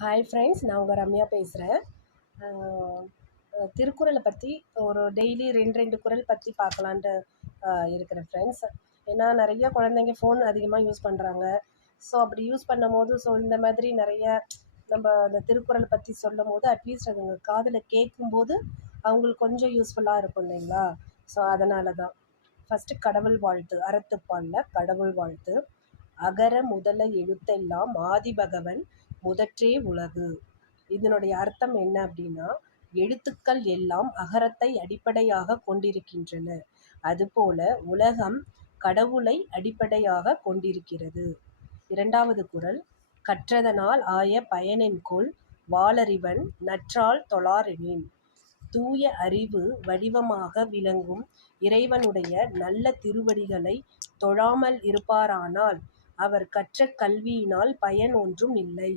Hi friends, நான் உங்கள் ரம்யா பேசுகிறேன். திருக்குறளை பற்றி ஒரு டெய்லி ரெண்டு ரெண்டு குறள் பற்றி பார்க்கலான்ட்டு இருக்கிறேன் ஃப்ரெண்ட்ஸ். ஏன்னா நிறைய குழந்தைங்க ஃபோன் அதிகமாக யூஸ் பண்ணுறாங்க. ஸோ அப்படி யூஸ் பண்ணும்போது இந்த மாதிரி நிறைய நம்ம அந்த திருக்குறள் பற்றி சொல்லும் போது அட்லீஸ்ட் அதுங்க காதில் கேட்கும்போது அவங்களுக்கு கொஞ்சம் யூஸ்ஃபுல்லாக இருக்கும் இல்லைங்களா? ஸோ அதனால தான் ஃபஸ்ட்டு கடவுள் வாழ்த்து, அறத்துப்பாலில் கடவுள் வாழ்த்து. அகர முதல எழுத்தெல்லாம் ஆதிபகவன் முதற்றே உலகு. இதனுடைய அர்த்தம் என்ன அப்படின்னா, எழுத்துக்கள் எல்லாம் அகரத்தை அடிப்படையாக கொண்டிருக்கின்றன, அதுபோல உலகம் கடவுளை அடிப்படையாக கொண்டிருக்கிறது. இரண்டாவது குறள், கற்றதனால் ஆய பயனென்கொல் வாளறிவன் நற்றால் தொழாரெனின். தூய அறிவு வடிவமாக விளங்கும் இறைவனுடைய நல்ல திருவடிகளை தொழாமல் இருப்பாரானால் அவர் கற்ற கல்வியினால் பயன் ஒன்றும் இல்லை.